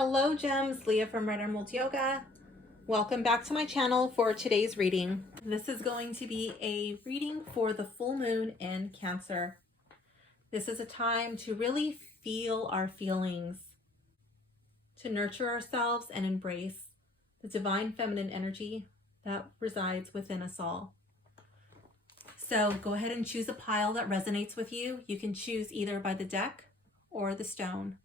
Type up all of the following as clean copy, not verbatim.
Hello gems, Leah from Red Emerald Yoga. Welcome back to my channel for today's reading. This is going to be a reading for the full moon in Cancer. This is a time to really feel our feelings, to nurture ourselves and embrace the divine feminine energy that resides within us all. So go ahead and choose a pile that resonates with you. You can choose either by the deck or the stone.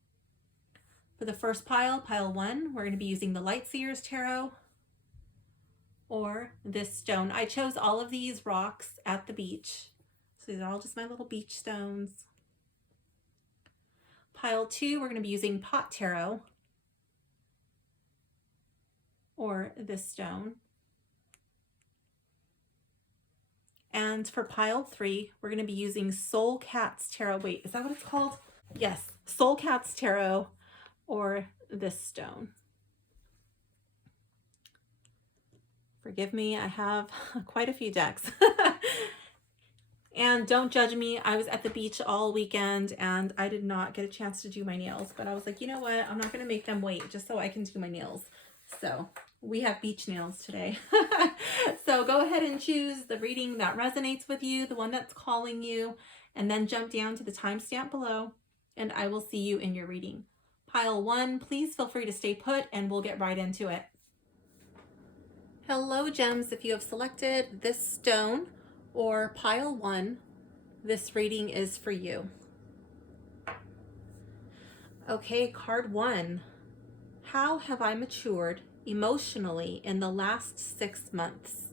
For the first pile, pile 1, we're going to be using the Light Seer's Tarot or this stone. I chose all of these rocks at the beach. So these are all just my little beach stones. Pile 2, we're going to be using Pot Tarot or this stone. And for pile 3, we're going to be using Soul Cat's Tarot. Wait, is that what it's called? Yes, Soul Cat's Tarot or this stone. Forgive me, I have quite a few decks. And don't judge me, I was at the beach all weekend and I did not get a chance to do my nails, but I was like, you know what, I'm not gonna make them wait just so I can do my nails. So we have beach nails today. So go ahead and choose the reading that resonates with you, the one that's calling you, and then jump down to the timestamp below and I will see you in your reading. Pile 1, please feel free to stay put and we'll get right into it. Hello gems, if you have selected this stone or pile 1, this reading is for you. Okay, card 1. How have I matured emotionally in the last 6 months?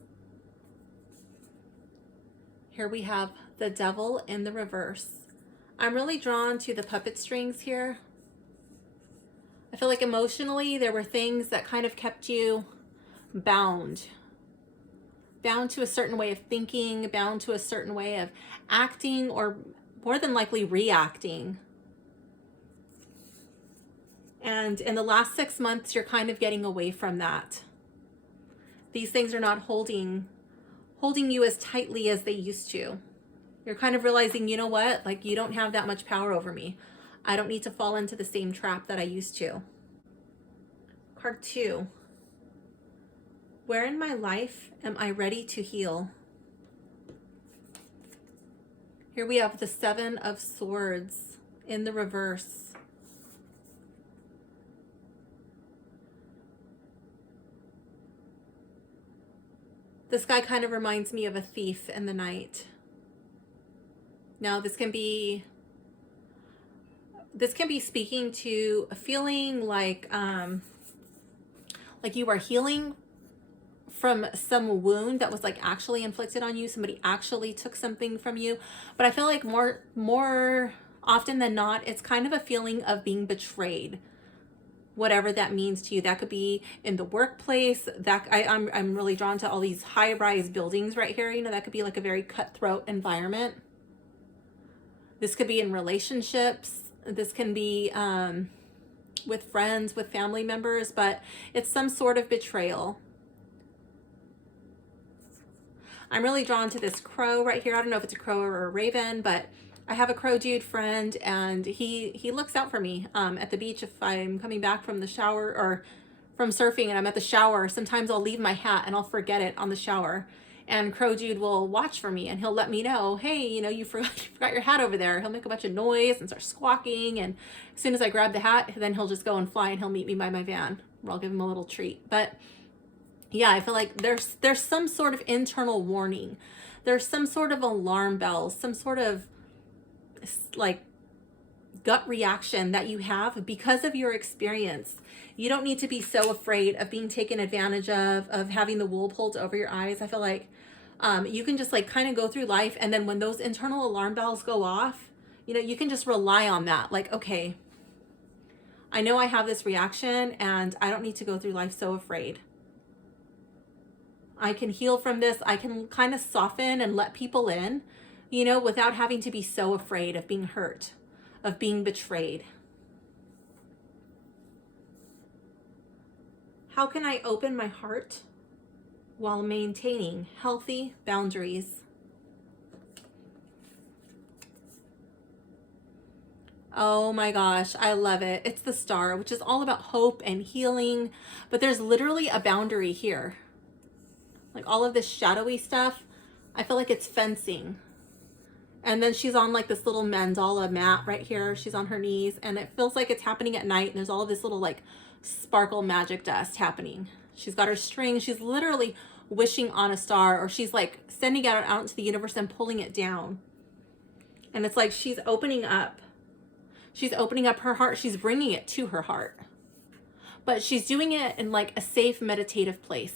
Here we have the Devil in the reverse. I'm really drawn to the puppet strings here. I feel like emotionally there were things that kind of kept you bound to a certain way of thinking, bound to a certain way of acting, or more than likely reacting. And in the last 6 months, you're kind of getting away from that. These things are not holding you as tightly as they used to. You're kind of realizing, you know what, like you don't have that much power over me. I don't need to fall into the same trap that I used to. Card 2. Where in my life am I ready to heal? Here we have the 7 of Swords in the reverse. This guy kind of reminds me of a thief in the night. Now this can be speaking to a feeling like you are healing from some wound that was like actually inflicted on you. Somebody actually took something from you. But I feel like more often than not, it's kind of a feeling of being betrayed. Whatever that means to you. That could be in the workplace. That I'm really drawn to all these high-rise buildings right here. You know, that could be like a very cutthroat environment. This could be in relationships. This can be with friends, with family members, but it's some sort of betrayal. I'm really drawn to this crow right here. I don't know if it's a crow or a raven, but I have a crow dude friend and he looks out for me at the beach. If I'm coming back from the shower or from surfing and I'm at the shower, sometimes I'll leave my hat and I'll forget it on the shower. And crow dude will watch for me and he'll let me know, hey, you know, you forgot your hat over there. He'll make a bunch of noise and start squawking. And as soon as I grab the hat, then he'll just go and fly and he'll meet me by my van, or I'll give him a little treat. But yeah, I feel like there's some sort of internal warning. There's some sort of alarm bells, some sort of like gut reaction that you have because of your experience. You don't need to be so afraid of being taken advantage of having the wool pulled over your eyes. I feel like you can just like kind of go through life, and then when those internal alarm bells go off, you know, you can just rely on that. Like, okay, I know I have this reaction and I don't need to go through life so afraid. I can heal from this. I can kind of soften and let people in, you know, without having to be so afraid of being hurt, of being betrayed. How can I open my heart while maintaining healthy boundaries? Oh my gosh, I love it. It's the star, which is all about hope and healing, but there's literally a boundary here. Like all of this shadowy stuff, I feel like it's fencing. And then she's on like this little mandala mat right here. She's on her knees, and it feels like it's happening at night, and there's all of this little like sparkle magic dust happening. She's got her string. She's literally wishing on a star, or she's like sending it out into the universe and pulling it down. And it's like she's opening up. She's opening up her heart. She's bringing it to her heart. But she's doing it in like a safe meditative place.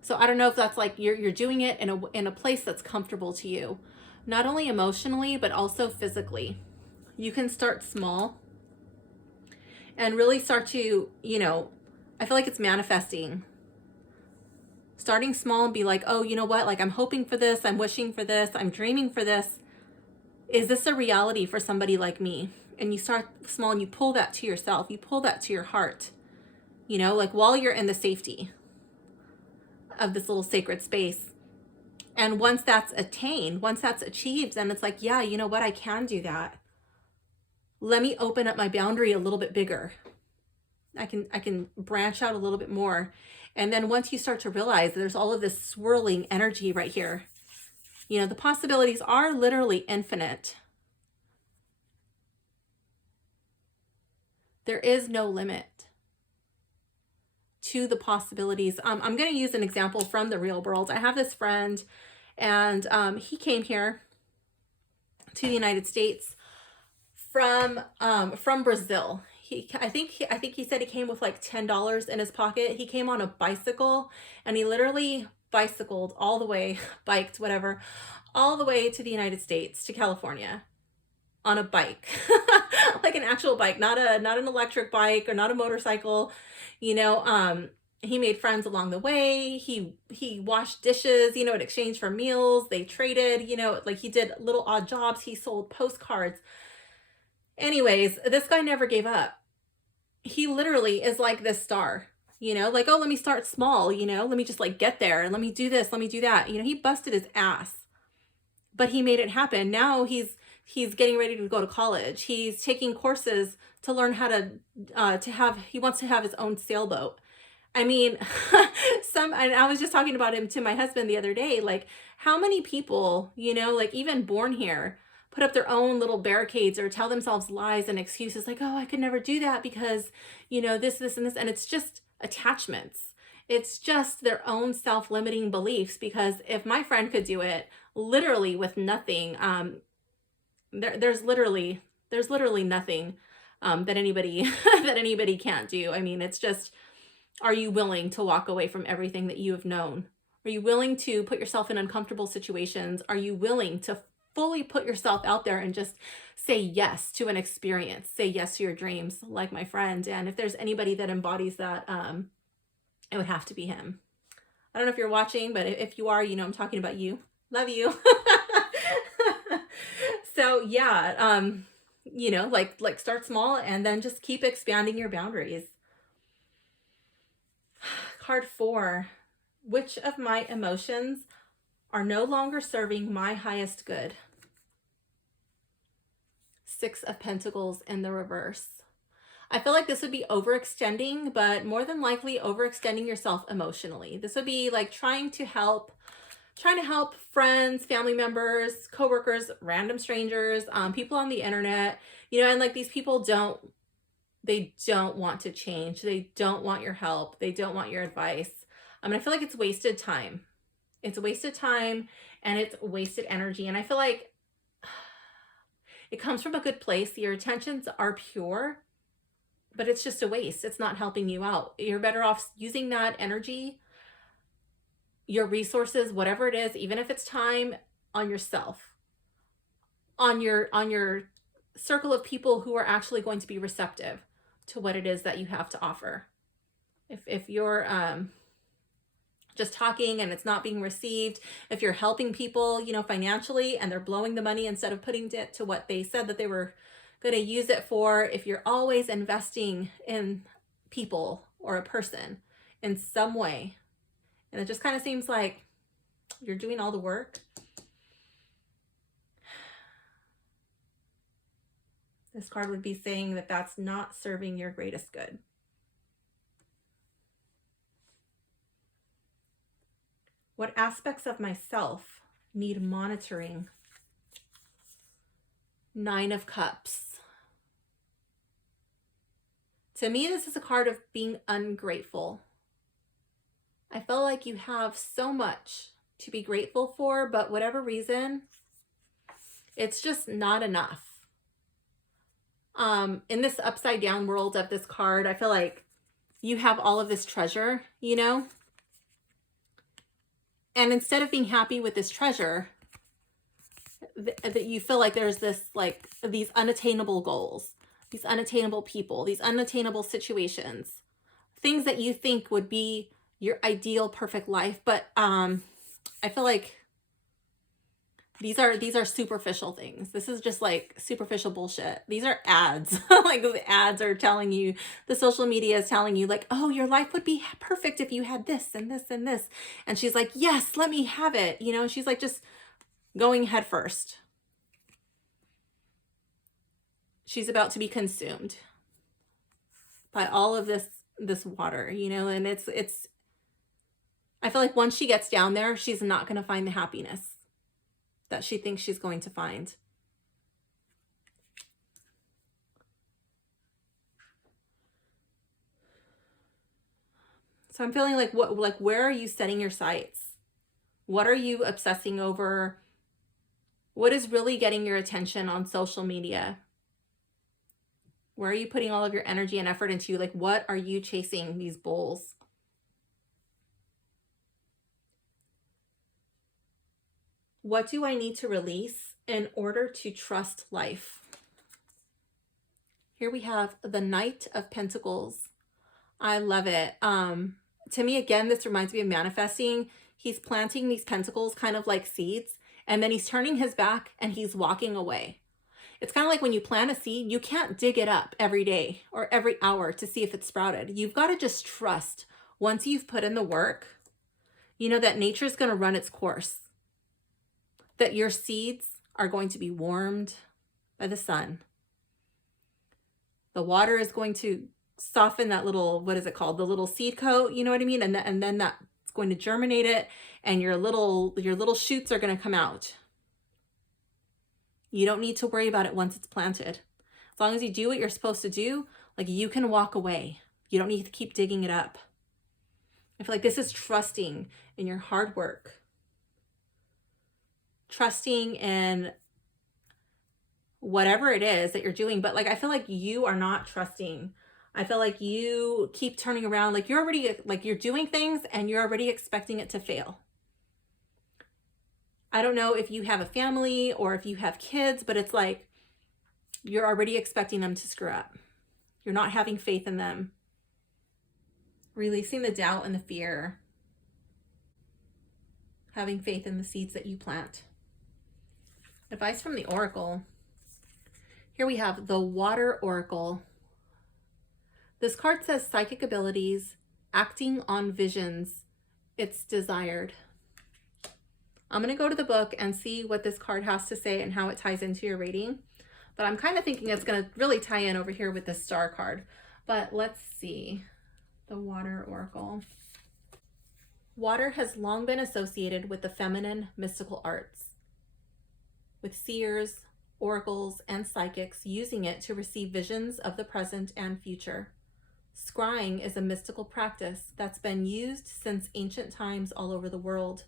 So I don't know if that's like you're doing it in a place that's comfortable to you, not only emotionally, but also physically. You can start small and really start to, I feel like it's manifesting. Starting small and be like, oh, you know what? Like I'm hoping for this. I'm wishing for this. I'm dreaming for this. Is this a reality for somebody like me? And you start small and you pull that to yourself. You pull that to your heart, like while you're in the safety of this little sacred space. And once that's attained, once that's achieved, then it's like, yeah, you know what? I can do that. Let me open up my boundary a little bit bigger. I can branch out a little bit more. And then once you start to realize there's all of this swirling energy right here, the possibilities are literally infinite. There is no limit to the possibilities. I'm going to use an example from the real world. I have this friend, and he came here to the United States from Brazil. I think he said he came with like $10 in his pocket. He came on a bicycle, and he literally bicycled all the way, biked, whatever, all the way to the United States, to California, on a bike, like an actual bike, not an electric bike or not a motorcycle. He made friends along the way. He washed dishes, in exchange for meals. They traded, like he did little odd jobs. He sold postcards. Anyways, this guy never gave up. He literally is like this star, like, oh, let me start small, let me just like get there and let me do this, let me do that. He busted his ass, but he made it happen. Now he's getting ready to go to college. He's taking courses to learn how he wants to have his own sailboat. I mean, and I was just talking about him to my husband the other day, like how many people, like even born here, put up their own little barricades or tell themselves lies and excuses like, oh, I could never do that because, this, and this. And it's just attachments. It's just their own self-limiting beliefs. Because if my friend could do it literally with nothing, there's literally nothing that anybody can't do. I mean, it's just, are you willing to walk away from everything that you have known? Are you willing to put yourself in uncomfortable situations? Are you willing to fully put yourself out there and just say yes to an experience, say yes to your dreams, like my friend? And if there's anybody that embodies that, it would have to be him. I don't know if you're watching, but if you are, I'm talking about you. Love you. So yeah, like start small and then just keep expanding your boundaries. Card 4, which of my emotions are no longer serving my highest good? 6 of Pentacles in the reverse. I feel like this would be overextending, but more than likely overextending yourself emotionally. This would be like trying to help friends, family members, coworkers, random strangers, people on the internet, and like these people don't want to change. They don't want your help. They don't want your advice. I feel like it's wasted time. It's wasted time and it's wasted energy. And I feel like it comes from a good place. Your intentions are pure, but it's just a waste. It's not helping you out. You're better off using that energy, your resources, whatever it is, even if it's time, on yourself, on your circle of people who are actually going to be receptive to what it is that you have to offer. If you're just talking and it's not being received, if you're helping people, financially, and they're blowing the money instead of putting it to what they said that they were going to use it for, if you're always investing in people or a person in some way, and it just kind of seems like you're doing all the work, This card would be saying that that's not serving your greatest good. What aspects of myself need monitoring? Nine of Cups. To me, this is a card of being ungrateful. I feel like you have so much to be grateful for, but whatever reason, it's just not enough. In this upside down world of this card, I feel like you have all of this treasure, you know? And instead of being happy with this treasure, that you feel like there's this, like, these unattainable goals, these unattainable people, these unattainable situations, things that you think would be your ideal perfect life. But I feel like these are superficial things. This is just like superficial bullshit. These are ads. Like, the ads are telling you, the social media is telling you, like, oh, your life would be perfect if you had this and this and this. And she's like, yes, let me have it. You know, she's like just going head first. She's about to be consumed by all of this water, you know, and it's I feel like once she gets down there, she's not going to find the happiness that she thinks she's going to find. So I'm feeling like, where are you setting your sights? What are you obsessing over? What is really getting your attention on social media? Where are you putting all of your energy and effort into? Like, what are you chasing these bowls? What do I need to release in order to trust life? Here we have the Knight of Pentacles. I love it. To me, again, this reminds me of manifesting. He's planting these pentacles kind of like seeds, and then he's turning his back and he's walking away. It's kind of like when you plant a seed, you can't dig it up every day or every hour to see if it's sprouted. You've got to just trust, once you've put in the work, you know, that nature's going to run its course. That your seeds are going to be warmed by the sun. The water is going to soften that little, what is it called? The little seed coat, you know what I mean? And then that's going to germinate it, and your little shoots are going to come out. You don't need to worry about it once it's planted. As long as you do what you're supposed to do, like, you can walk away. You don't need to keep digging it up. I feel like this is trusting in your hard work. Trusting in whatever it is that you're doing. But like, I feel like you are not trusting. I feel like you keep turning around. Like, you're already, like, you're doing things and you're already expecting it to fail. I don't know if you have a family or if you have kids, but it's like you're already expecting them to screw up. You're not having faith in them. Releasing the doubt and the fear. Having faith in the seeds that you plant. Advice from the Oracle. Here we have the Water Oracle. This card says psychic abilities, acting on visions. It's desired. I'm going to go to the book and see what this card has to say and how it ties into your reading. But I'm kind of thinking it's going to really tie in over here with the Star card. But let's see. The Water Oracle. Water has long been associated with the feminine mystical arts, with seers, oracles, and psychics using it to receive visions of the present and future. Scrying is a mystical practice that's been used since ancient times all over the world.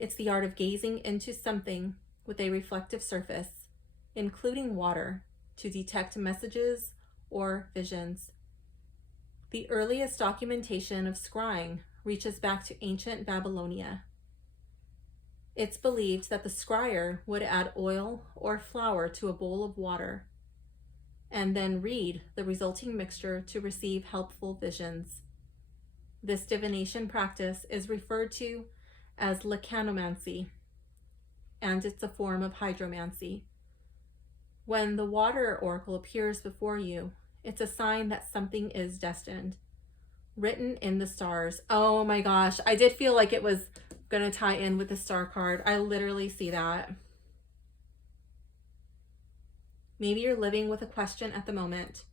It's the art of gazing into something with a reflective surface, including water, to detect messages or visions. The earliest documentation of scrying reaches back to ancient Babylonia. It's believed that the scryer would add oil or flour to a bowl of water and then read the resulting mixture to receive helpful visions. This divination practice is referred to as lecanomancy, and it's a form of hydromancy. When the Water Oracle appears before you, it's a sign that something is destined. Written in the stars. Oh my gosh, I did feel like it was going to tie in with the Star card. I literally see that. Maybe you're living with a question at the moment,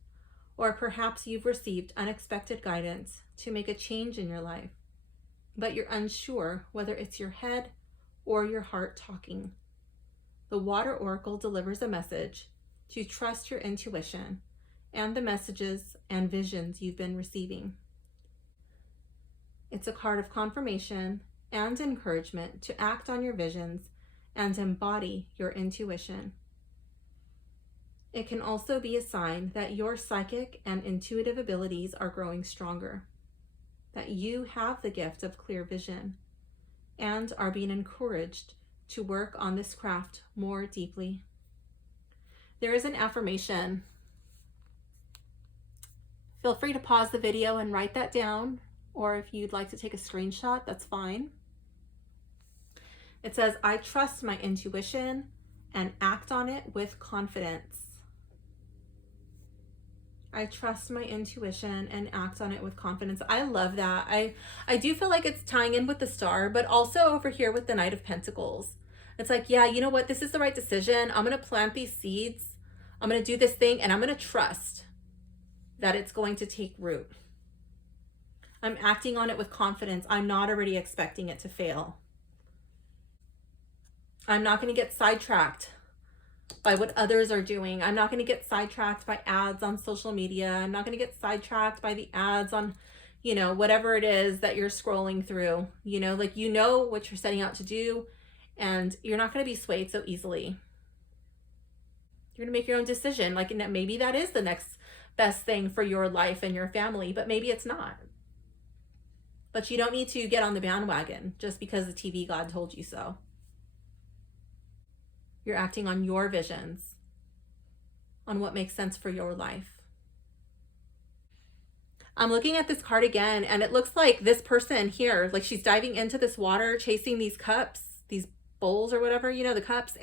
or perhaps you've received unexpected guidance to make a change in your life, but you're unsure whether it's your head or your heart talking. The Water Oracle delivers a message to trust your intuition and the messages and visions you've been receiving. It's a card of confirmation and encouragement to act on your visions and embody your intuition. It can also be a sign that your psychic and intuitive abilities are growing stronger, that you have the gift of clear vision and are being encouraged to work on this craft more deeply. There is an affirmation. Feel free to pause the video and write that down, or if you'd like to take a screenshot, that's fine. It says, I trust my intuition and act on it with confidence. I trust my intuition and act on it with confidence. I love that. I do feel like it's tying in with the star, but also over here with the Knight of Pentacles. It's like, yeah, you know what? This is the right decision. I'm going to plant these seeds. I'm going to do this thing, and I'm going to trust that it's going to take root. I'm acting on it with confidence. I'm not already expecting it to fail. I'm not going to get sidetracked by what others are doing. I'm not going to get sidetracked by ads on social media. I'm not going to get sidetracked by the ads on, whatever it is that you're scrolling through. Like, what you're setting out to do, and you're not going to be swayed so easily. You're going to make your own decision. Like, maybe that is the next best thing for your life and your family, but maybe it's not. But you don't need to get on the bandwagon just because the TV god told you so. You're acting on your visions, on what makes sense for your life. I'm looking at this card again, and it looks like this person here, like she's diving into this water, chasing these cups, these bowls or whatever, the cups.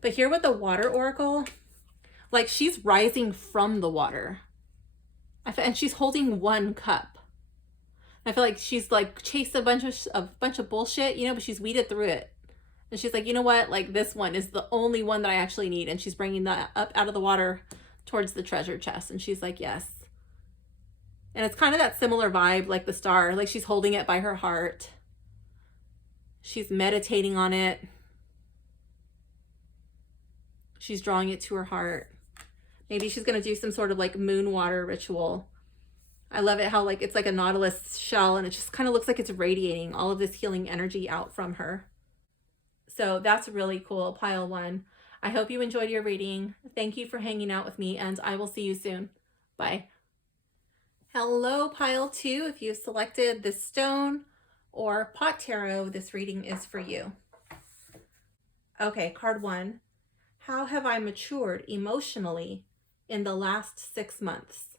But here with the Water Oracle, like she's rising from the water. And she's holding one cup. I feel like she's like chased a bunch of bullshit, but she's weeded through it. And she's like, you know what? Like, this one is the only one that I actually need. And she's bringing that up out of the water towards the treasure chest. And she's like, yes. And it's kind of that similar vibe, like the star. Like, she's holding it by her heart. She's meditating on it. She's drawing it to her heart. Maybe she's going to do some sort of like moon water ritual. I love it how like it's like a nautilus shell, and it just kind of looks like it's radiating all of this healing energy out from her. So that's really cool, pile one. I hope you enjoyed your reading. Thank you for hanging out with me, and I will see you soon. Bye. Hello, pile two. If you've selected this stone or pot tarot, this reading is for you. Okay, card one. How have I matured emotionally in the last 6 months?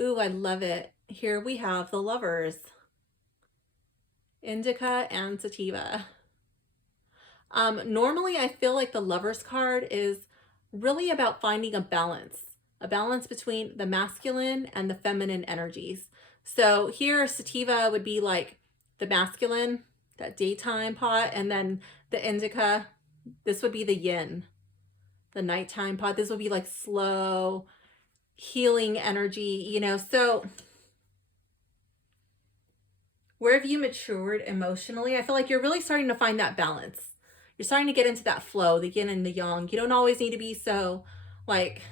Ooh, I love it. Here we have the Lovers. Indica and Sativa. Normally I feel like the Lovers card is really about finding a balance between the masculine and the feminine energies. So here Sativa would be like the masculine, that daytime pot, and then the Indica, this would be the yin, the nighttime pot. This would be like slow healing energy, so where have you matured emotionally? I feel like you're really starting to find that balance. You're starting to get into that flow, the yin and the yang. You don't always need to be so like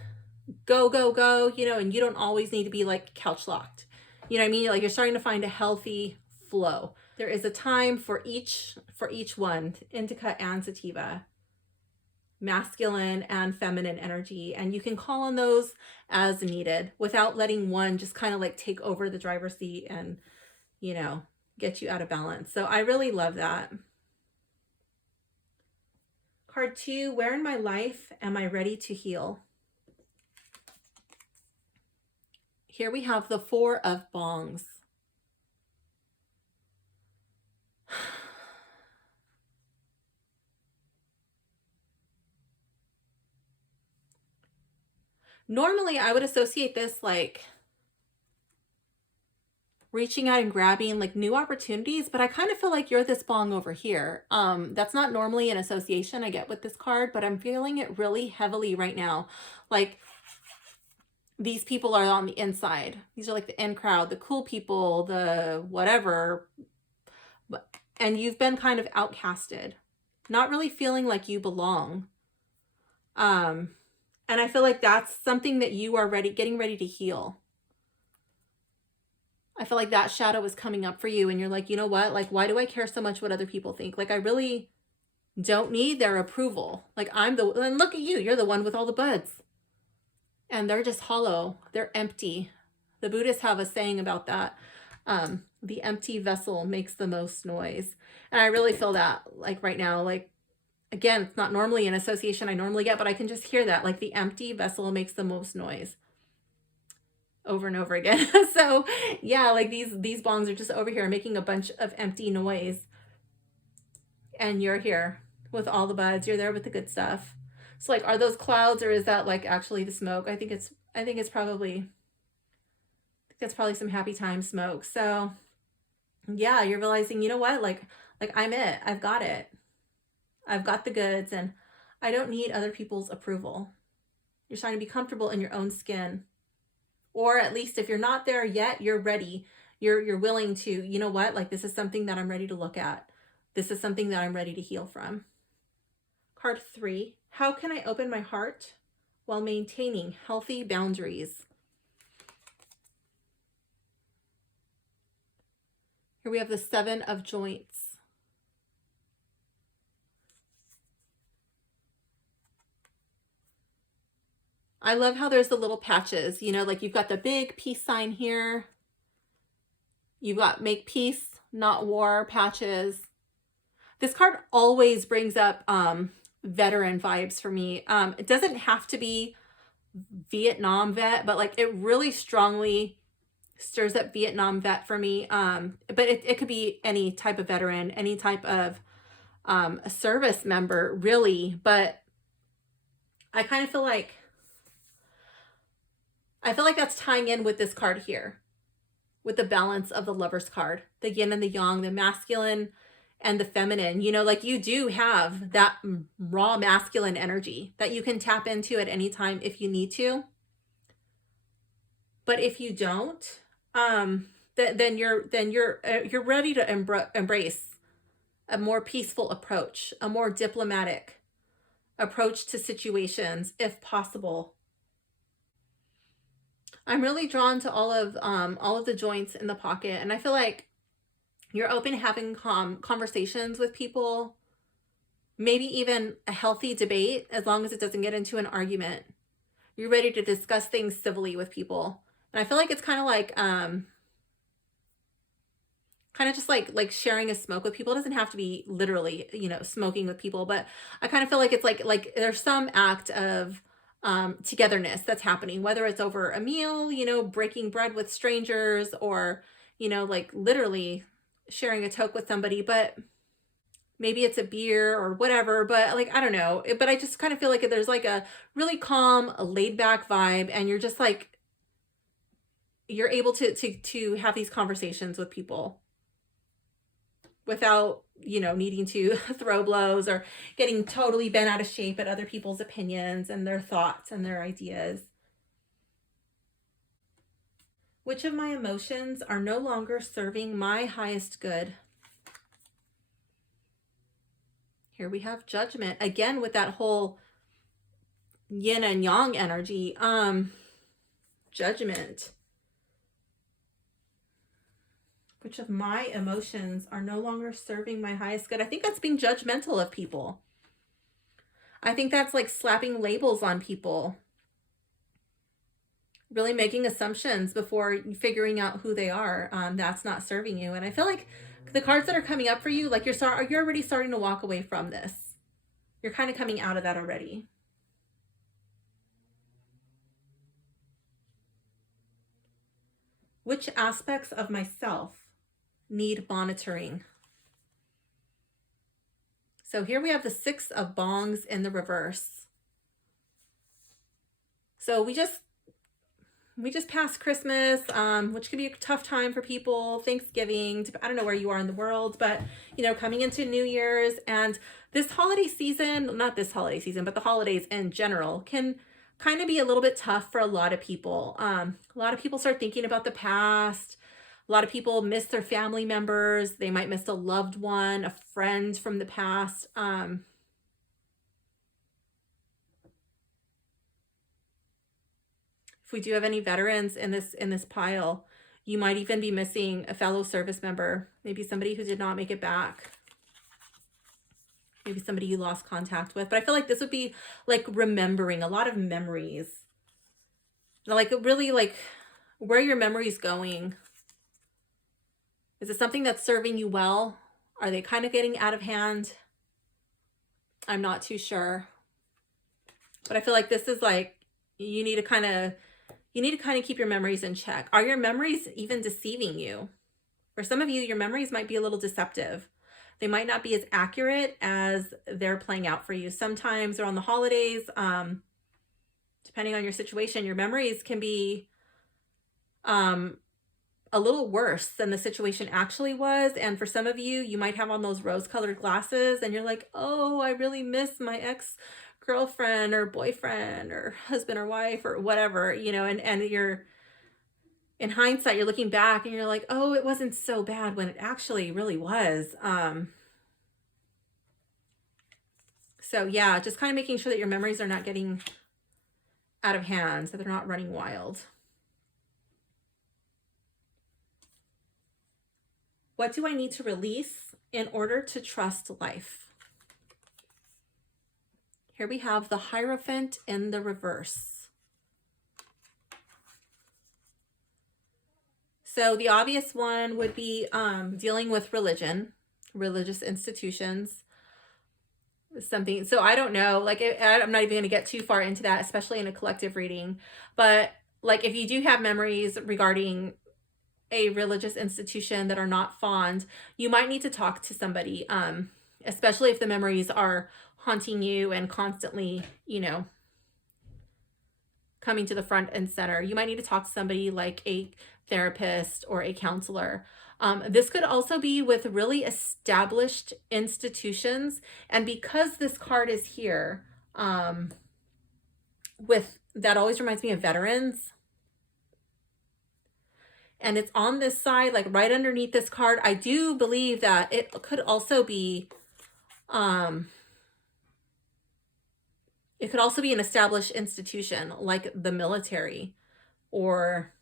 go, go, go, and you don't always need to be like couch locked. You know what I mean? Like you're starting to find a healthy flow. There is a time for each one, Indica and Sativa, masculine and feminine energy. And you can call on those as needed without letting one just kind of like take over the driver's seat and, get you out of balance. So I really love that. Card two, where in my life am I ready to heal? Here we have the Four of Bongs. Normally I would associate this like reaching out and grabbing like new opportunities, but I kind of feel like you're this bong over here. That's not normally an association I get with this card, but I'm feeling it really heavily right now. Like these people are on the inside. These are like the in crowd, the cool people, the whatever. And you've been kind of outcasted, not really feeling like you belong. And I feel like that's something that you are getting ready to heal. I feel like that shadow is coming up for you and you're like, you know what? Like, why do I care so much what other people think? Like, I really don't need their approval. Like, and look at you, you're the one with all the buds. And they're just hollow. They're empty. The Buddhists have a saying about that. The empty vessel makes the most noise. And I really feel that like right now, like, again, it's not normally an association I normally get, but I can just hear that. Like the empty vessel makes the most noise over and over again. So yeah, like these bongs are just over here making a bunch of empty noise. And you're here with all the buds. You're there with the good stuff. So like, are those clouds or is that like actually the smoke? I think it's probably, that's probably some happy time smoke. So yeah, you're realizing, you know what? Like I'm it. I've got it. I've got the goods and I don't need other people's approval. You're trying to be comfortable in your own skin. Or at least if you're not there yet, you're ready. You're willing to, you know what? Like this is something that I'm ready to look at. This is something that I'm ready to heal from. Card 3, how can I open my heart while maintaining healthy boundaries? Here we have the 7 of joints. I love how there's the little patches, you know, like you've got the big peace sign here. You've got make peace, not war patches. This card always brings up veteran vibes for me. It doesn't have to be Vietnam vet, but like it really strongly stirs up Vietnam vet for me. But it could be any type of veteran, any type of a service member, really. But I kind of feel like that's tying in with this card here, with the balance of the Lovers card, the yin and the yang, the masculine and the feminine. You know, like you do have that raw masculine energy that you can tap into at any time if you need to. But if you don't, then you're ready to embrace a more peaceful approach, a more diplomatic approach to situations, if possible. I'm really drawn to all of the joints in the pocket, and I feel like you're open to having conversations with people, maybe even a healthy debate, as long as it doesn't get into an argument. You're ready to discuss things civilly with people. And I feel like it's kind of like, kind of just like sharing a smoke with people. It doesn't have to be literally, you know, smoking with people, but I kind of feel like it's like there's some act of togetherness that's happening, whether it's over a meal, you know, breaking bread with strangers, or, you know, like literally sharing a toke with somebody, but maybe it's a beer or whatever, but like, I don't know. But I just kind of feel like there's like a really calm, a laid back vibe, and you're just like, you're able to have these conversations with people without, you know, needing to throw blows or getting totally bent out of shape at other people's opinions and their thoughts and their ideas. Which of my emotions are no longer serving my highest good? Here we have Judgment again with that whole yin and yang energy. Judgment. Which of my emotions are no longer serving my highest good? I think that's being judgmental of people. I think that's like slapping labels on people. Really making assumptions before figuring out who they are. That's not serving you. And I feel like the cards that are coming up for you, like you're already starting to walk away from this. You're kind of coming out of that already. Which aspects of myself need monitoring? So here we have the 6 of bongs in the reverse. So we just we just passed Christmas, which could be a tough time for people. Thanksgiving, I don't know where you are in the world, but coming into New Year's, and this holiday season, not this holiday season, but the holidays in general can kind of be a little bit tough for a lot of people. A lot of people start thinking about the past. A lot of people miss their family members. They might miss a loved one, a friend from the past. If we do have any veterans in this pile, you might even be missing a fellow service member, maybe somebody who did not make it back, maybe somebody you lost contact with. But I feel like this would be like remembering a lot of memories, like really like where your memory's going. Is it something that's serving you well? Are they kind of getting out of hand? I'm not too sure, but I feel like this is like you need to kind of keep your memories in check. Are your memories even deceiving you? For some of you, your memories might be a little deceptive. They might not be as accurate as they're playing out for you. Sometimes around the holidays, depending on your situation, your memories can be a little worse than the situation actually was. And for some of you, you might have on those rose-colored glasses and you're like, oh, I really miss my ex-girlfriend or boyfriend or husband or wife or whatever, and you're, in hindsight, you're looking back and you're like, oh, it wasn't so bad when it actually really was. So yeah, just kind of making sure that your memories are not getting out of hand, so they're not running wild. What do I need to release in order to trust life? Here we have the Hierophant in the reverse. So the obvious one would be dealing with religion, religious institutions, something. So I don't know, like I'm not even going to get too far into that, especially in a collective reading. But like if you do have memories regarding a religious institution that are not fond, you might need to talk to somebody, especially if the memories are haunting you and constantly, coming to the front and center. You might need to talk to somebody like a therapist or a counselor. This could also be with really established institutions. And because this card is here, with that always reminds me of veterans. And it's on this side, like right underneath this card. I do believe that it could also be, it could also be an established institution like the military or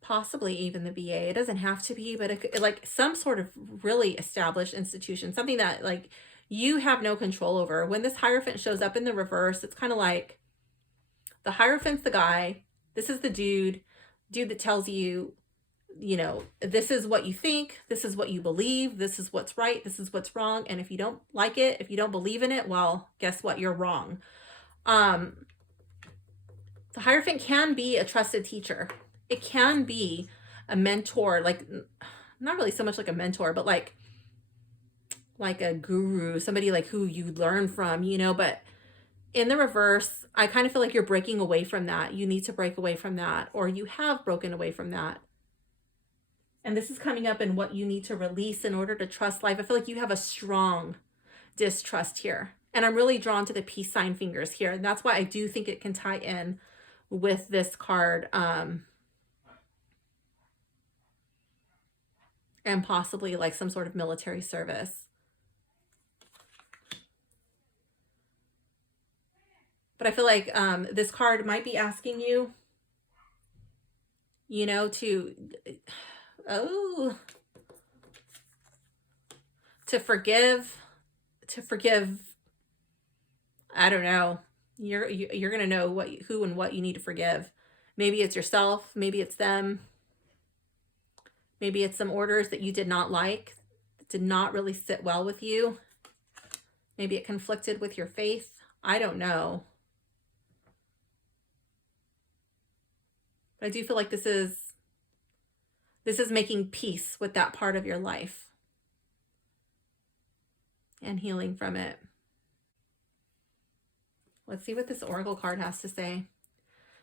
possibly even the VA. It doesn't have to be, but it could, like some sort of really established institution, something that like you have no control over. When this Hierophant shows up in the reverse, it's kind of like the Hierophant's the guy. This is the dude that tells you, this is what you think, this is what you believe, this is what's right, this is what's wrong. And if you don't like it, if you don't believe in it, well, guess what? You're wrong. The Hierophant can be a trusted teacher. It can be a mentor, like not really so much like a mentor, but like a guru, somebody like who you learn from, but in the reverse, I kind of feel like you're breaking away from that. You need to break away from that, or you have broken away from that. And this is coming up in what you need to release in order to trust life. I feel like you have a strong distrust here. And I'm really drawn to the peace sign fingers here. And that's why I do think it can tie in with this card. And possibly like some sort of military service. But I feel like this card might be asking you, to forgive. I don't know. You're gonna know who and what you need to forgive. Maybe it's yourself. Maybe it's them. Maybe it's some orders that you did not like, that did not really sit well with you. Maybe it conflicted with your faith. I don't know. But I do feel like this is making peace with that part of your life and healing from it. Let's see what this oracle card has to say.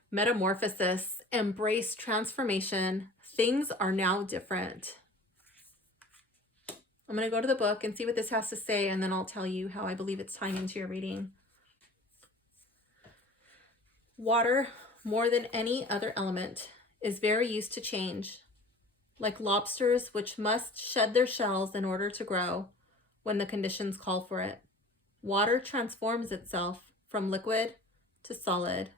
Metamorphosis, embrace transformation. Things are now different. I'm going to go to the book and see what this has to say, and then I'll tell you how I believe it's tying into your reading. Water, more than any other element, is very used to change. Like lobsters, which must shed their shells in order to grow when the conditions call for it. Water transforms itself from liquid to solid,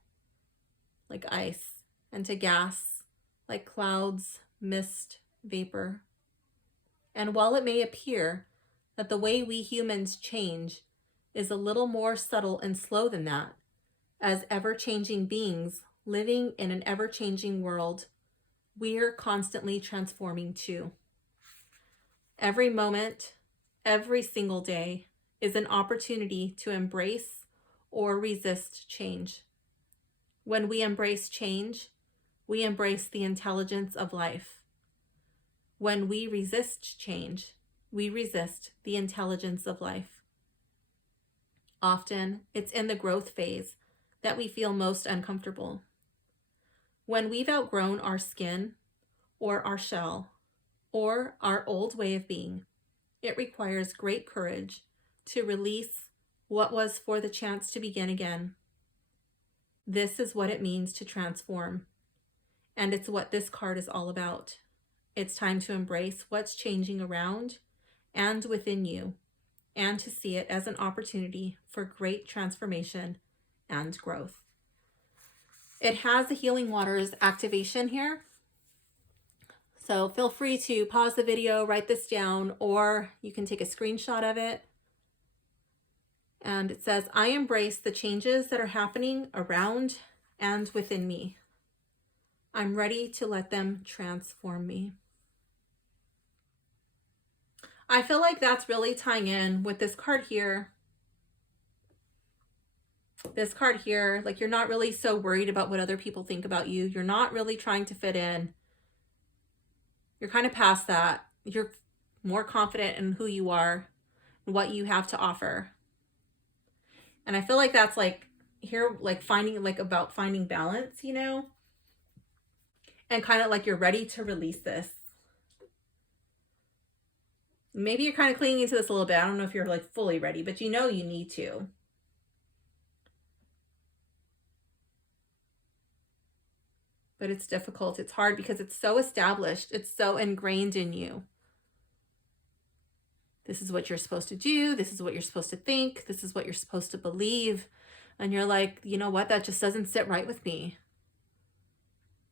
like ice, and to gas, like clouds, mist, vapor. And while it may appear that the way we humans change is a little more subtle and slow than that, as ever-changing beings living in an ever-changing world, we're constantly transforming too. Every moment, every single day is an opportunity to embrace or resist change. When we embrace change, we embrace the intelligence of life. When we resist change, we resist the intelligence of life. Often, it's in the growth phase that we feel most uncomfortable. When we've outgrown our skin, or our shell, or our old way of being, it requires great courage to release what was for the chance to begin again. This is what it means to transform, and it's what this card is all about. It's time to embrace what's changing around and within you, and to see it as an opportunity for great transformation and growth. It has the Healing Waters activation here. So feel free to pause the video, write this down, or you can take a screenshot of it. And it says, I embrace the changes that are happening around and within me. I'm ready to let them transform me. I feel like that's really tying in with this card here. This card here, like you're not really so worried about what other people think about you. You're not really trying to fit in. You're kind of past that. You're more confident in who you are and what you have to offer. And I feel like that's like here, like about finding balance, you know, and kind of like you're ready to release this. Maybe you're kind of clinging to this a little bit. I don't know if you're like fully ready, but you know you need to. But it's difficult. It's hard because it's so established. It's so ingrained in you. This is what you're supposed to do. This is what you're supposed to think. This is what you're supposed to believe. And you're like, you know what? That just doesn't sit right with me.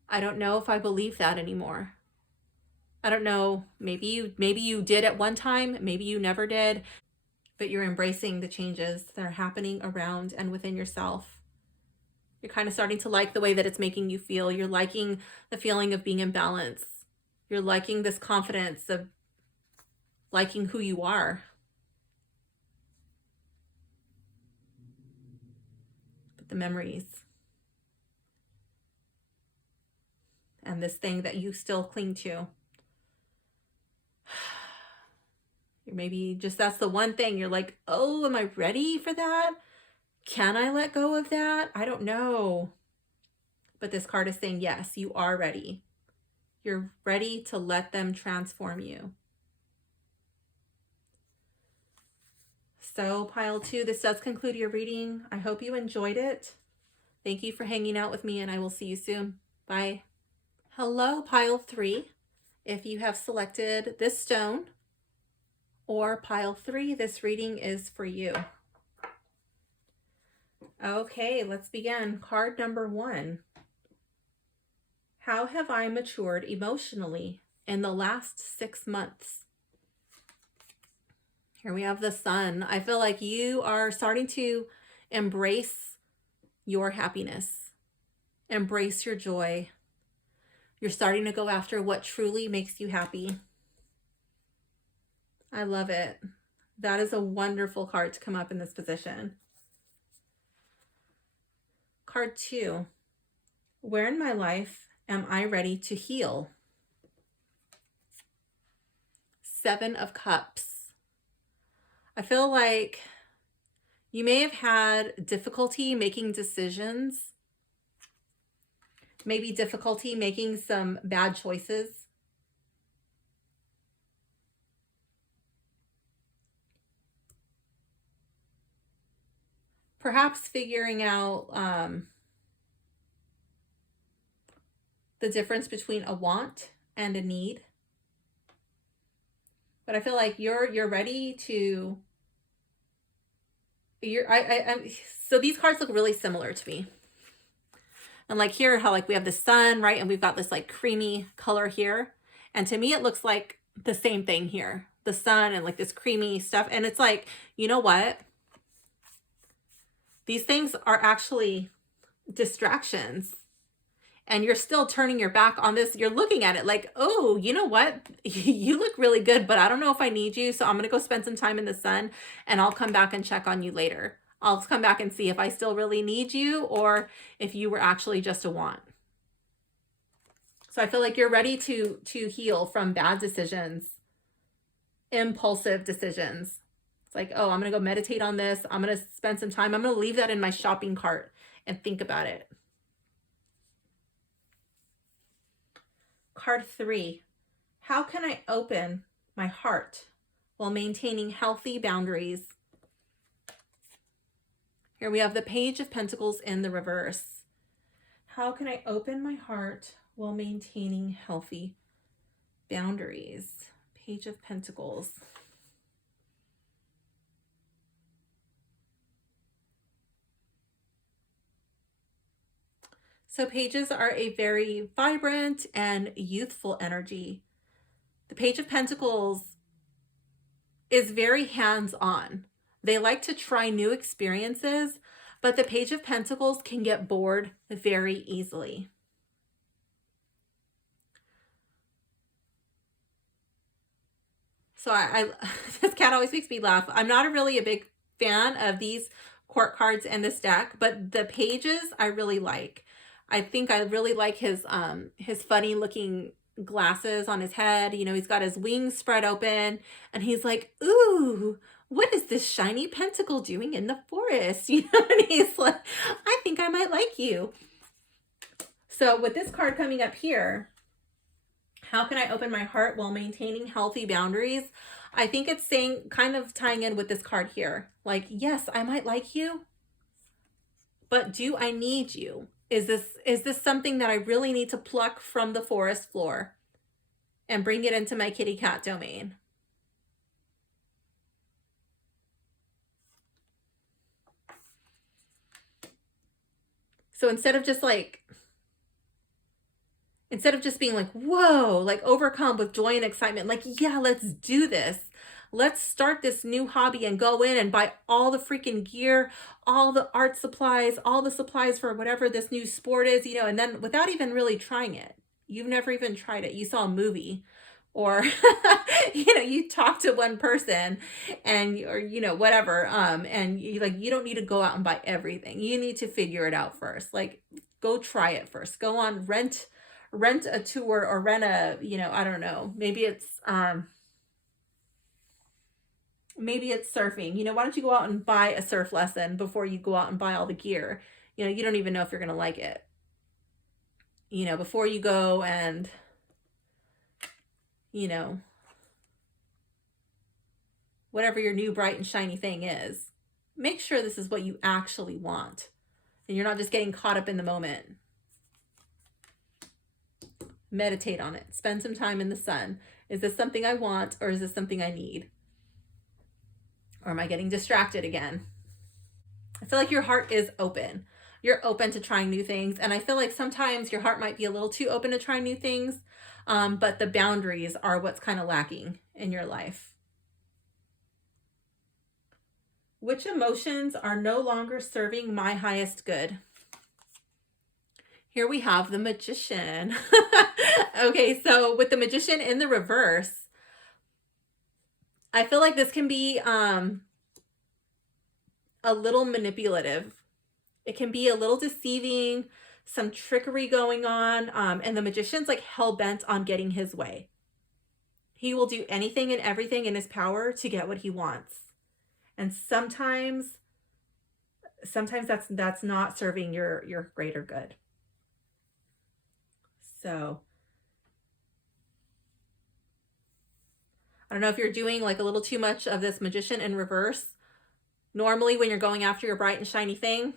I don't know if I believe that anymore. I don't know. Maybe you did at one time. Maybe you never did. But you're embracing the changes that are happening around and within yourself. You're kind of starting to like the way that it's making you feel. You're liking the feeling of being in balance. You're liking this confidence of liking who you are. But the memories and this thing that you still cling to. Maybe just that's the one thing you're like, oh, am I ready for that? Can I let go of that? I don't know. But this card is saying, yes, you are ready. You're ready to let them transform you. So pile 2, this does conclude your reading. I hope you enjoyed it. Thank you for hanging out with me, and I will see you soon. Bye. Hello, pile 3. If you have selected this stone or pile 3, this reading is for you. Okay, let's begin. Card number 1. How have I matured emotionally in the last 6 months? Here we have the Sun. I feel like you are starting to embrace your happiness, embrace your joy. You're starting to go after what truly makes you happy. I love it. That is a wonderful card to come up in this position. Card 2. Where in my life am I ready to heal? 7 of Cups. I feel like You may have had difficulty making decisions, maybe difficulty making some bad choices. Perhaps figuring out the difference between a want and a need. But I feel like you're ready to. So these cards look really similar to me. And like here, how like we have the sun, right? And we've got this like creamy color here. And to me, it looks like the same thing here. The sun and like this creamy stuff. And it's like, you know what? These things are actually distractions. And you're still turning your back on this. You're looking at it like, oh, you know what? You look really good, but I don't know if I need you. So I'm going to go spend some time in the sun and I'll come back and check on you later. I'll come back and see if I still really need you or if you were actually just a want. So I feel like you're ready to heal from bad decisions, impulsive decisions. It's like, oh, I'm going to go meditate on this. I'm going to spend some time. I'm going to leave that in my shopping cart and think about it. Card 3, how can I open my heart while maintaining healthy boundaries? Here we have the Page of Pentacles in the reverse. How can I open my heart while maintaining healthy boundaries? Page of Pentacles. So pages are a very vibrant and youthful energy. The Page of Pentacles is very hands-on. They like to try new experiences, but the Page of Pentacles can get bored very easily. So this cat always makes me laugh. I'm not really a big fan of these court cards in this deck, but the pages I really like. I think I really like his funny looking glasses on his head. You know, he's got his wings spread open and he's like, ooh, what is this shiny pentacle doing in the forest? You know, and he's like, I think I might like you. So with this card coming up here, how can I open my heart while maintaining healthy boundaries? I think it's saying, kind of tying in with this card here. Like, yes, I might like you, but do I need you? Is this something that I really need to pluck from the forest floor and bring it into my kitty cat domain? So instead of just being like, whoa, like overcome with joy and excitement, like, yeah, let's do this. Let's start this new hobby and go in and buy all the freaking gear, all the art supplies, all the supplies for whatever this new sport is, you know, and then without even really trying it. You've never even tried it. You saw a movie or, you know, you talk to one person and, or, you know, whatever. And you you don't need to go out and buy everything. You need to figure it out first. Like, go try it first. Go on, rent a tour or rent a, you know, I don't know, maybe it's surfing. You know, why don't you go out and buy a surf lesson before you go out and buy all the gear? You know, you don't even know if you're going to like it. You know, before you go and, you know, whatever your new bright and shiny thing is, make sure this is what you actually want. And you're not just getting caught up in the moment. Meditate on it. Spend some time in the sun. Is this something I want or is this something I need? Or am I getting distracted again? I feel like your heart is open. You're open to trying new things. And I feel like sometimes your heart might be a little too open to try new things, but the boundaries are what's kind of lacking in your life. Which emotions are no longer serving my highest good? Here we have the Magician. Okay, so with the Magician in the reverse, I feel like this can be a little manipulative. It can be a little deceiving, some trickery going on, and the Magician's like hell-bent on getting his way. He will do anything and everything in his power to get what he wants. And sometimes sometimes that's not serving your greater good. So I don't know if you're doing like a little too much of this Magician in reverse. Normally when you're going after your bright and shiny thing,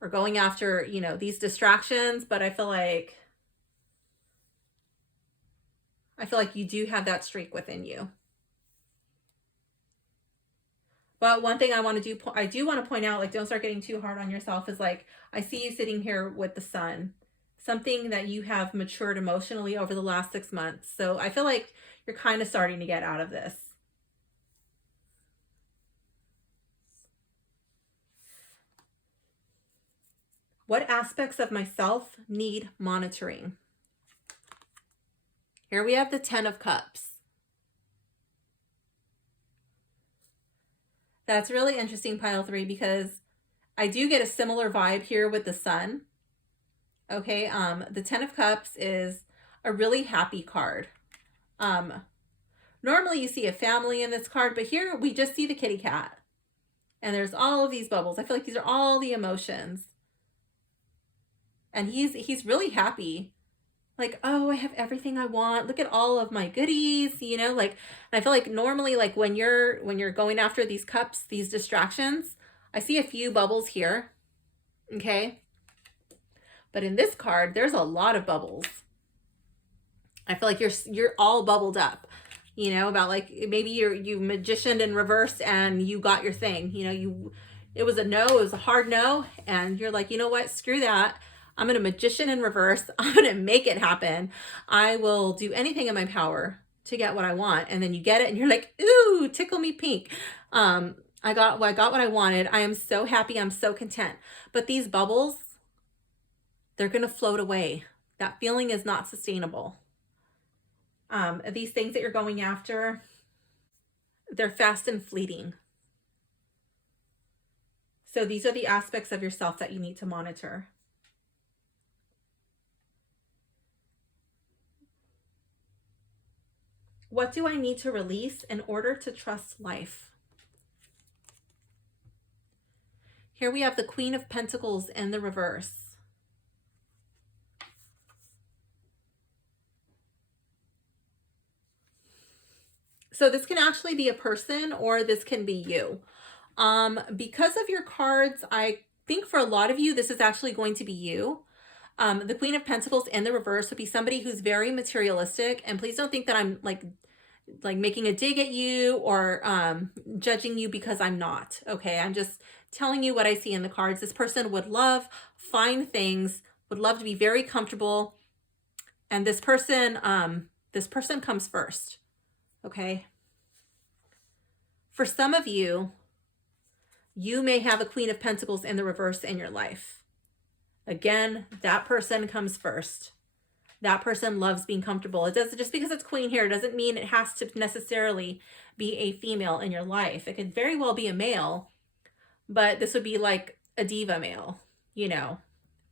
or going after, you know, these distractions, but I feel like you do have that streak within you. But one thing I do want to point out, like, don't start getting too hard on yourself, is like, I see you sitting here with the sun, something that you have matured emotionally over the last 6 months. So I feel like you're kind of starting to get out of this. What aspects of myself need monitoring? Here we have the 10 of Cups. That's really interesting, pile 3, because I do get a similar vibe here with the sun. Okay, the 10 of Cups is a really happy card. Normally you see a family in this card, but here we just see the kitty cat. And there's all of these bubbles. I feel like these are all the emotions. And he's really happy. Like, oh, I have everything I want. Look at all of my goodies, you know, like, and I feel like normally, like when you're going after these cups, these distractions, I see a few bubbles here. Okay. But in this card, there's a lot of bubbles. I feel like you're all bubbled up, you know, about like, maybe you magicianed in reverse and you got your thing, you know, it was a no, it was a hard no. And you're like, you know what, screw that. I'm going to magician in reverse. I'm going to make it happen. I will do anything in my power to get what I want. And then you get it and you're like, ooh, tickle me pink. I got what I wanted. I am so happy. I'm so content. But these bubbles, they're going to float away. That feeling is not sustainable. These things that you're going after, they're fast and fleeting. So these are the aspects of yourself that you need to monitor. What do I need to release in order to trust life? Here we have the Queen of Pentacles in the reverse. So this can actually be a person, or this can be you. Because of your cards, I think for a lot of you, this is actually going to be you. The Queen of Pentacles in the reverse would be somebody who's very materialistic. And please don't think that I'm like making a dig at you or judging you, because I'm not. Okay, I'm just telling you what I see in the cards. This person would love fine things, would love to be very comfortable, and this person comes first. Okay. For some of you, you may have a Queen of Pentacles in the reverse in your life. Again, that person comes first. That person loves being comfortable. It doesn't, just because it's queen here doesn't mean it has to necessarily be a female in your life. It could very well be a male, but this would be like a diva male, you know,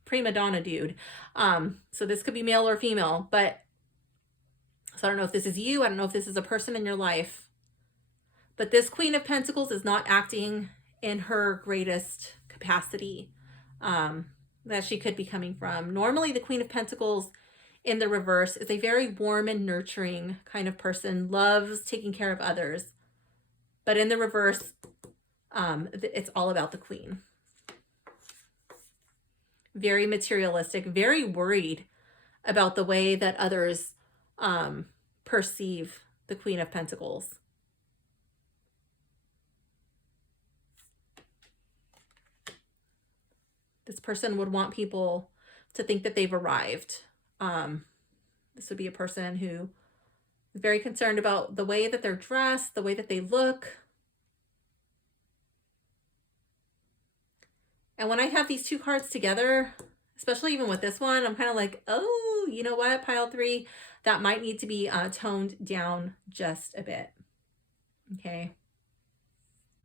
prima donna dude. So this could be male or female, but so I don't know if this is you. I don't know if this is a person in your life, but this Queen of Pentacles is not acting in her greatest capacity that she could be coming from. Normally the Queen of Pentacles in the reverse is a very warm and nurturing kind of person, loves taking care of others. But in the reverse, it's all about the Queen. Very materialistic, very worried about the way that others perceive the Queen of Pentacles. This person would want people to think that they've arrived. This would be a person who is very concerned about the way that they're dressed, the way that they look. And when I have these two cards together, especially even with this one, I'm kind of like, oh, you know what, pile 3, that might need to be toned down just a bit. Okay.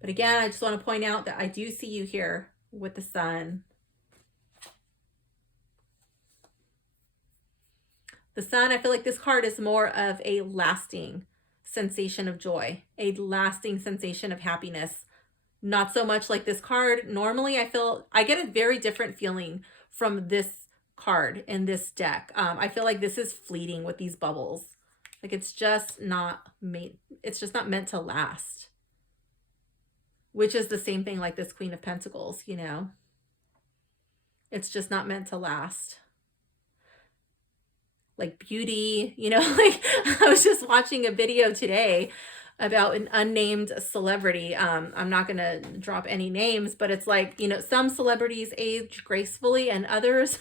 But again, I just want to point out that I do see you here with the sun. The sun, I feel like this card is more of a lasting sensation of joy, a lasting sensation of happiness. Not so much like this card. Normally I get a very different feeling from this card in this deck. I feel like this is fleeting with these bubbles. Like it's just not meant to last. Which is the same thing like this Queen of Pentacles, you know? It's just not meant to last. Like beauty, you know, like I was just watching a video today about an unnamed celebrity. I'm not going to drop any names, but it's like, you know, some celebrities age gracefully and others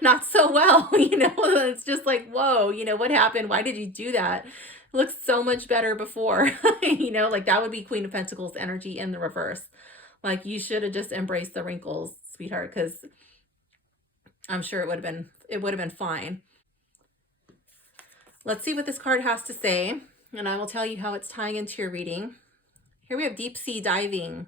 not so well, you know. It's just like, whoa, you know, what happened? Why did you do that? It looks so much better before, you know, like that would be Queen of Pentacles energy in the reverse. Like you should have just embraced the wrinkles, sweetheart, because I'm sure it would have been fine. Let's see what this card has to say, and I will tell you how it's tying into your reading. Here we have deep sea diving,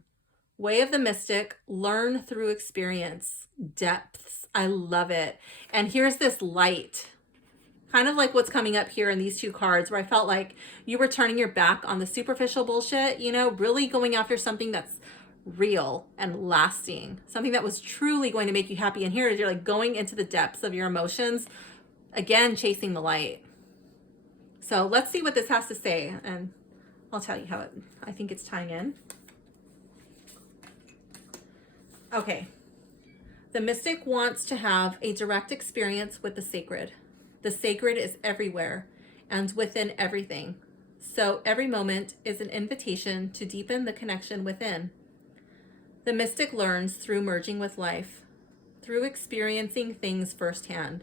way of the mystic, learn through experience, depths. I love it. And here's this light, kind of like what's coming up here in these two cards, where I felt like you were turning your back on the superficial bullshit, you know, really going after something that's real and lasting, something that was truly going to make you happy. And here you're like going into the depths of your emotions, again, chasing the light. So let's see what this has to say, and I'll tell you how I think it's tying in. Okay. The mystic wants to have a direct experience with the sacred. The sacred is everywhere and within everything. So every moment is an invitation to deepen the connection within. The mystic learns through merging with life, through experiencing things firsthand,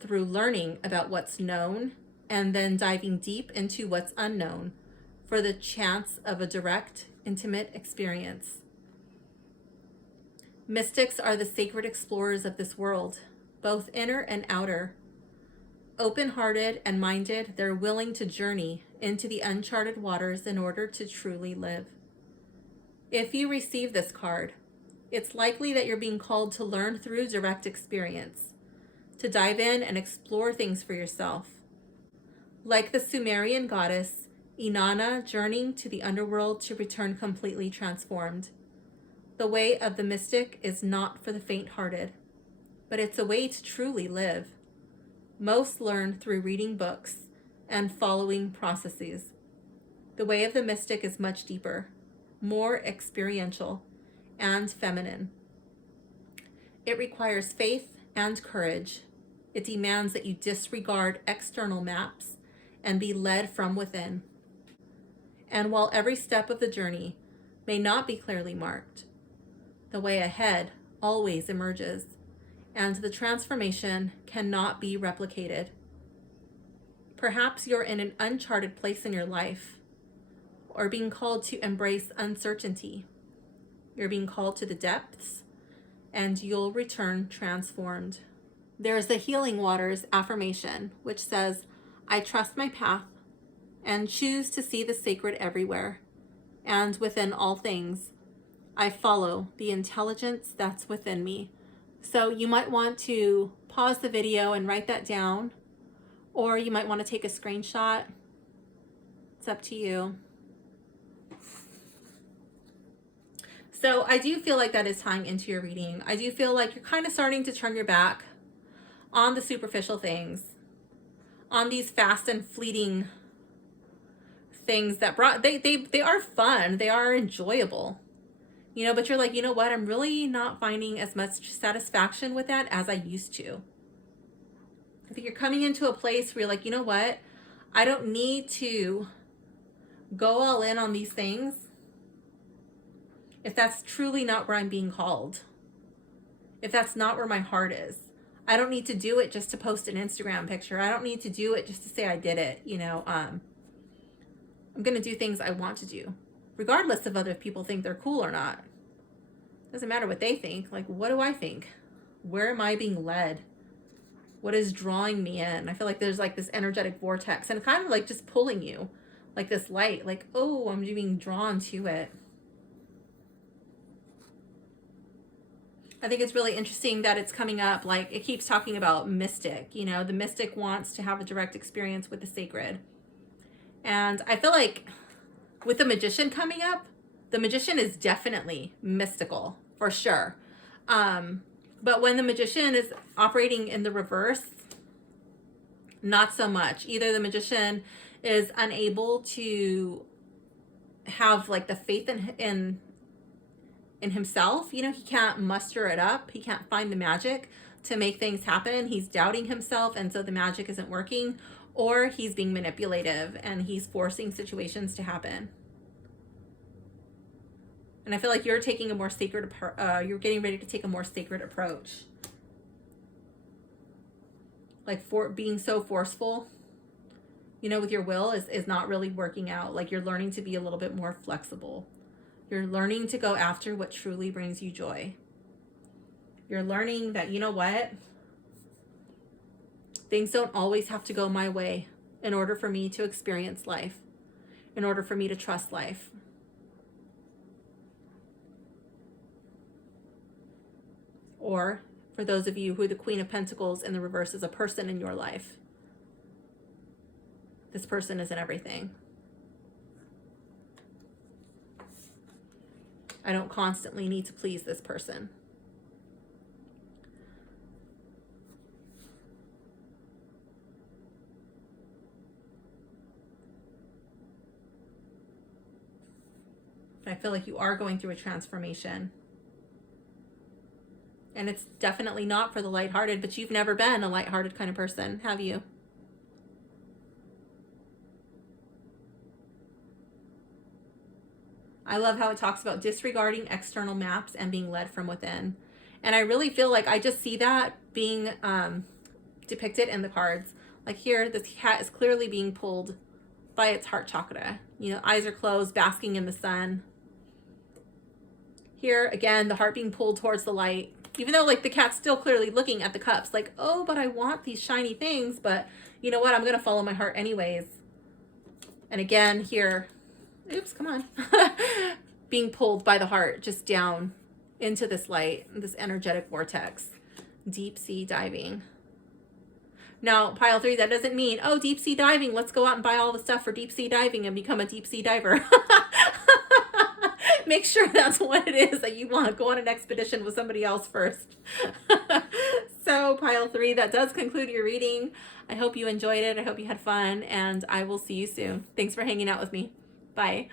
through learning about what's known, and then diving deep into what's unknown for the chance of a direct, intimate experience. Mystics are the sacred explorers of this world, both inner and outer. Open-hearted and minded, they're willing to journey into the uncharted waters in order to truly live. If you receive this card, it's likely that you're being called to learn through direct experience, to dive in and explore things for yourself. Like the Sumerian goddess, Inanna journeying to the underworld to return completely transformed. The way of the mystic is not for the faint-hearted, but it's a way to truly live. Most learn through reading books and following processes. The way of the mystic is much deeper, more experiential, and feminine. It requires faith and courage. It demands that you disregard external maps and be led from within. And while every step of the journey may not be clearly marked, the way ahead always emerges, and the transformation cannot be replicated. Perhaps you're in an uncharted place in your life, or being called to embrace uncertainty. You're being called to the depths, and you'll return transformed. There's the Healing Waters affirmation, which says, I trust my path and choose to see the sacred everywhere, and within all things. I follow the intelligence that's within me. So you might want to pause the video and write that down, or you might want to take a screenshot. It's up to you. So I do feel like that is tying into your reading. I do feel like you're kind of starting to turn your back on the superficial things, on these fast and fleeting things that they are fun, they are enjoyable, you know, but you're like, you know what, I'm really not finding as much satisfaction with that as I used to. I think you're coming into a place where you're like, you know what, I don't need to go all in on these things if that's truly not where I'm being called, if that's not where my heart is. I don't need to do it just to post an Instagram picture. I don't need to do it just to say I did it. You know, I'm going to do things I want to do, regardless of other people think they're cool or not. Doesn't matter what they think. Like, what do I think? Where am I being led? What is drawing me in? I feel like there's like this energetic vortex and kind of like just pulling you, like this light, like, oh, I'm being drawn to it. I think it's really interesting that it's coming up, like it keeps talking about mystic, you know, the mystic wants to have a direct experience with the sacred. And I feel like with the magician coming up, The Magician is definitely mystical, for sure. But when the Magician is operating in the reverse, not so much. Either the Magician is unable to have like the faith in himself. You know, he can't muster it up. He can't find the magic to make things happen. He's doubting himself, and so the magic isn't working. Or he's being manipulative and he's forcing situations to happen. And I feel like you're taking a more sacred, you're getting ready to take a more sacred approach. Like for being so forceful, you know, with your will is not really working out. Like you're learning to be a little bit more flexible. You're learning to go after what truly brings you joy. You're learning that, you know what? Things don't always have to go my way in order for me to experience life, in order for me to trust life. Or for those of you who the Queen of Pentacles in the reverse is a person in your life. This person isn't everything. I don't constantly need to please this person. I feel like you are going through a transformation. And it's definitely not for the lighthearted, but you've never been a lighthearted kind of person, have you? I love how it talks about disregarding external maps and being led from within. And I really feel like I just see that being depicted in the cards. Like here, this cat is clearly being pulled by its heart chakra. You know, eyes are closed, basking in the sun. Here, again, the heart being pulled towards the light. Even though, like, the cat's still clearly looking at the cups. Like, oh, but I want these shiny things. But you know what? I'm going to follow my heart anyways. And again, here, oops, come on. Being pulled by the heart just down into this light, this energetic vortex. Deep sea diving. Now, pile 3, that doesn't mean, oh, deep sea diving, let's go out and buy all the stuff for deep sea diving and become a deep sea diver. Make sure that's what it is, that you want to go on an expedition with somebody else first. So, pile 3, that does conclude your reading. I hope you enjoyed it. I hope you had fun, and I will see you soon. Thanks for hanging out with me. Bye.